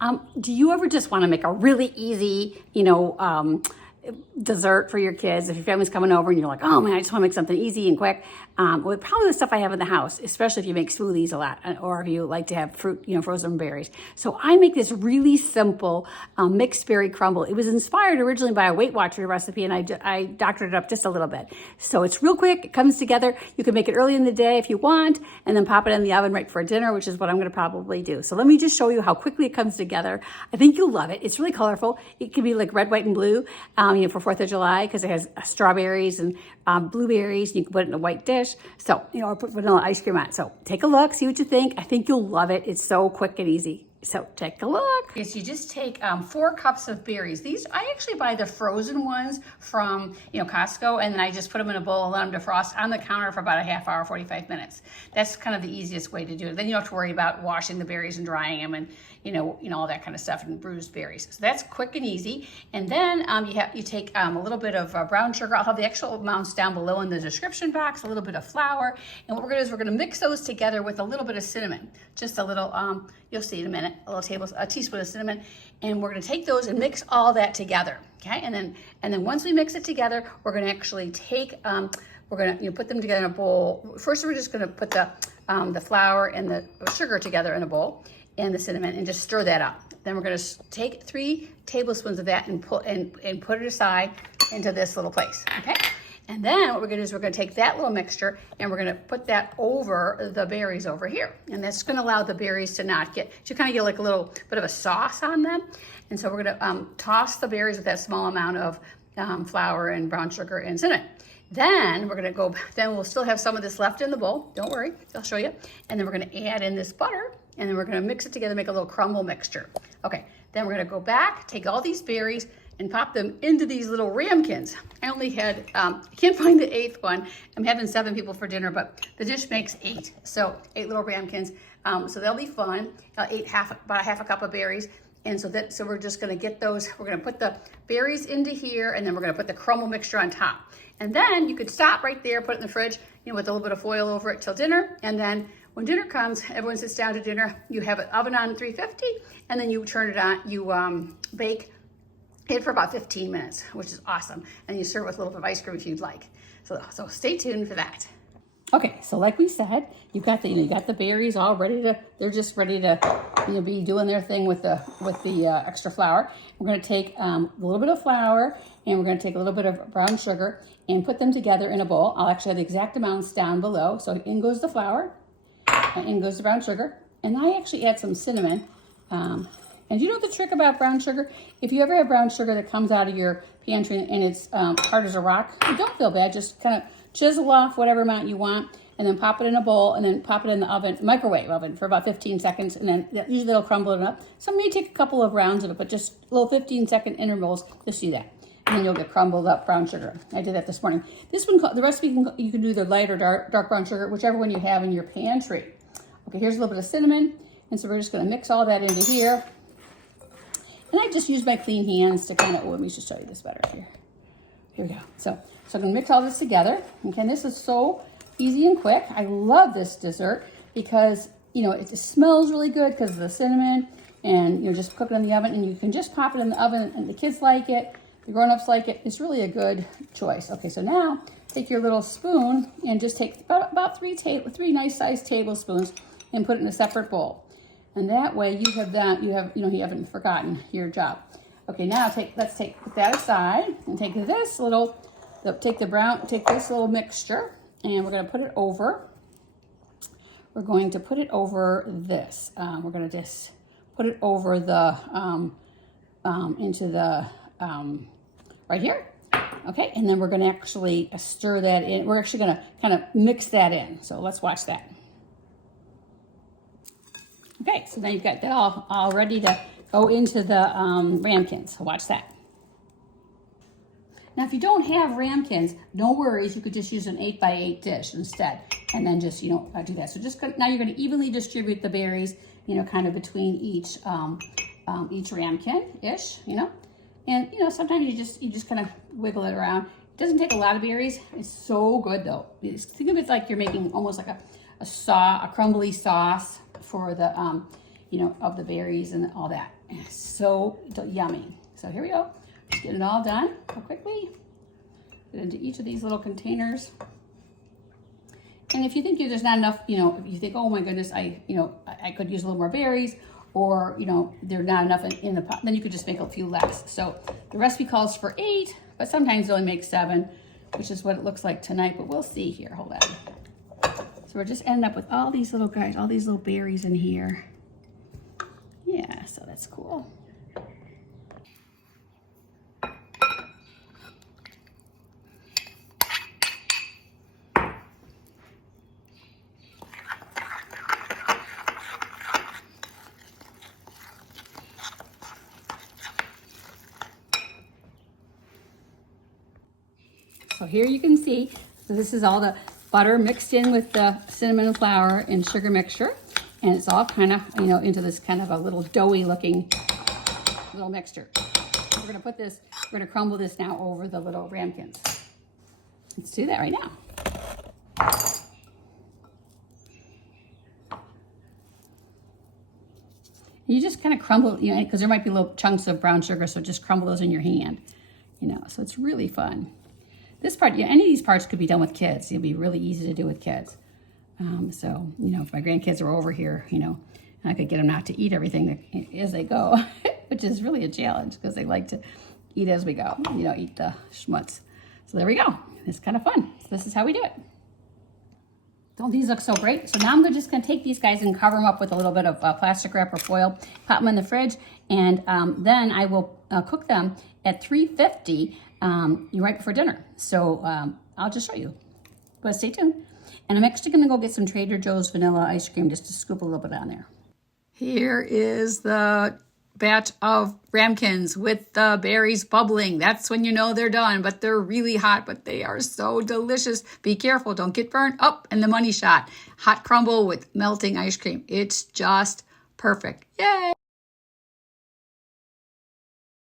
Do you ever just want to make a really easy, dessert for your kids? If your family's coming over and you're like, oh man, I just want to make something easy and quick. Well, probably the stuff I have in the house, especially if you make smoothies a lot, or if you like to have fruit, frozen berries. So I make this really simple mixed berry crumble. It was inspired originally by a Weight Watcher recipe, and I doctored it up just a little bit. So it's real quick. It comes together. You can make it early in the day if you want, and then pop it in the oven right for dinner, which is what I'm going to probably do. So let me just show you how quickly it comes together. I think you'll love it. It's really colorful. It can be like red, white, and blue, for 4th of July, because it has strawberries and blueberries. You can put it in a white dish. So, or put vanilla ice cream on it. So take a look, see what you think. I think you'll love it. It's so quick and easy. So take a look. Yes, you just take 4 cups of berries. These, I actually buy the frozen ones from, Costco, and then I just put them in a bowl and let them defrost on the counter for about a half hour, 45 minutes. That's kind of the easiest way to do it. Then you don't have to worry about washing the berries and drying them and, all that kind of stuff, and bruised berries. So that's quick and easy. And then you take a little bit of brown sugar. I'll have the actual amounts down below in the description box, a little bit of flour. And what we're gonna do is we're gonna mix those together with a little bit of cinnamon. Just a little, you'll see in a minute, a teaspoon of cinnamon. And we're gonna take those and mix all that together, okay? And then once we mix it together, we're gonna actually take, we're gonna put them together in a bowl. First, we're just gonna put the flour and the sugar together in a bowl, and the cinnamon, and just stir that up. Then we're gonna take 3 tablespoons of that and put it aside into this little place, okay? And then what we're gonna do is we're gonna take that little mixture and we're gonna put that over the berries over here. And that's gonna allow the berries to not to kind of get like a little bit of a sauce on them. And so we're gonna toss the berries with that small amount of flour and brown sugar and cinnamon. Then we're gonna then we'll still have some of this left in the bowl. Don't worry, I'll show you. And then we're gonna add in this butter, and then we're gonna mix it together, make a little crumble mixture. Okay, then we're gonna go back, take all these berries, and pop them into these little ramekins. I only had, I can't find the 8th one. I'm having 7 people for dinner, but the dish makes 8. So 8 little ramekins. So they'll be fun. About a half a cup of berries. And so we're just gonna get those, we're gonna put the berries into here, and then we're gonna put the crumble mixture on top. And then you could stop right there, put it in the fridge, with a little bit of foil over it till dinner. And then when dinner comes, everyone sits down to dinner, you have an oven on 350, and then you turn it on, you bake it for about 15 minutes, which is awesome. And you serve it with a little bit of ice cream if you'd like. So stay tuned for that. Okay, so like we said, you got the berries all ready to, they're just ready to be doing their thing with the extra flour. We're gonna take a little bit of flour, and we're gonna take a little bit of brown sugar and put them together in a bowl. I'll actually have the exact amounts down below. So in goes the flour, and in goes the brown sugar. And I actually add some cinnamon. And you know the trick about brown sugar? If you ever have brown sugar that comes out of your pantry and it's hard as a rock, don't feel bad. Just kind of chisel off whatever amount you want, and then pop it in a bowl, and then pop it in the microwave oven for about 15 seconds, and then usually they'll crumble it up. Some may take a couple of rounds of it, but just little 15-second intervals, you'll see that. And then you'll get crumbled up brown sugar. I did that this morning. This one, the recipe, you can do the light or dark brown sugar, whichever one you have in your pantry. Okay, here's a little bit of cinnamon, and so we're just gonna mix all that into here. And I just use my clean hands to kind of, let me just show you this better here. Here we go. So I'm gonna mix all this together. Okay, this is so easy and quick. I love this dessert because, it just smells really good because of the cinnamon, and just cook it in the oven, and you can just pop it in the oven, and the kids like it, the grown-ups like it. It's really a good choice. Okay, so now take your little spoon and just take about 3 nice sized tablespoons and put it in a separate bowl. And that way you haven't forgotten your job. Okay, now put that aside and take this little mixture, and we're gonna put it over. We're going to put it over this. We're gonna just put it over the, into the, right here. Okay, and then we're gonna actually stir that in. We're actually gonna kind of mix that in. So let's watch that. Okay, so now you've got that all ready to go into the ramekins. So watch that. Now, if you don't have ramekins, no worries. You could just use an 8x8 dish instead, and then just do that. So now you're going to evenly distribute the berries, kind of between each ramekin-ish, and sometimes you just kind of wiggle it around. It doesn't take a lot of berries. It's so good though. Think of it like you're making almost like a crumbly sauce for the of the berries and all that. So yummy. So here we go. Just get it all done real quickly. Get into each of these little containers. And if you think there's not enough, if you think, oh my goodness, I could use a little more berries, or, there's not enough in the pot, then you could just make a few less. So the recipe calls for 8, but sometimes it only makes 7, which is what it looks like tonight, but we'll see here. Hold on. So we're just ending up with all these little guys, all these little berries in here. Yeah, so that's cool. So here you can see, so this is all the butter mixed in with the cinnamon and flour and sugar mixture. And it's all kind of, into this kind of a little doughy looking little mixture. So we're gonna put this, we're gonna crumble this now over the little ramekins. Let's do that right now. You just kind of crumble, because there might be little chunks of brown sugar, so just crumble those in your hand, so it's really fun. This part, any of these parts could be done with kids. It'd be really easy to do with kids. So, if my grandkids are over here, I could get them not to eat everything as they go, which is really a challenge because they like to eat as we go, eat the schmutz. So there we go. It's kind of fun. So this is how we do it. Don't these look so great? So now I'm just going to take these guys and cover them up with a little bit of plastic wrap or foil, pop them in the fridge, and then I will cook them at 350 right before dinner. So I'll just show you, but stay tuned. And I'm actually gonna go get some Trader Joe's vanilla ice cream just to scoop a little bit on there. Here is the batch of ramekins with the berries bubbling. That's when you know they're done, but they're really hot, but they are so delicious. Be careful, don't get burnt up. And the money shot, hot crumble with melting ice cream. It's just perfect. Yay!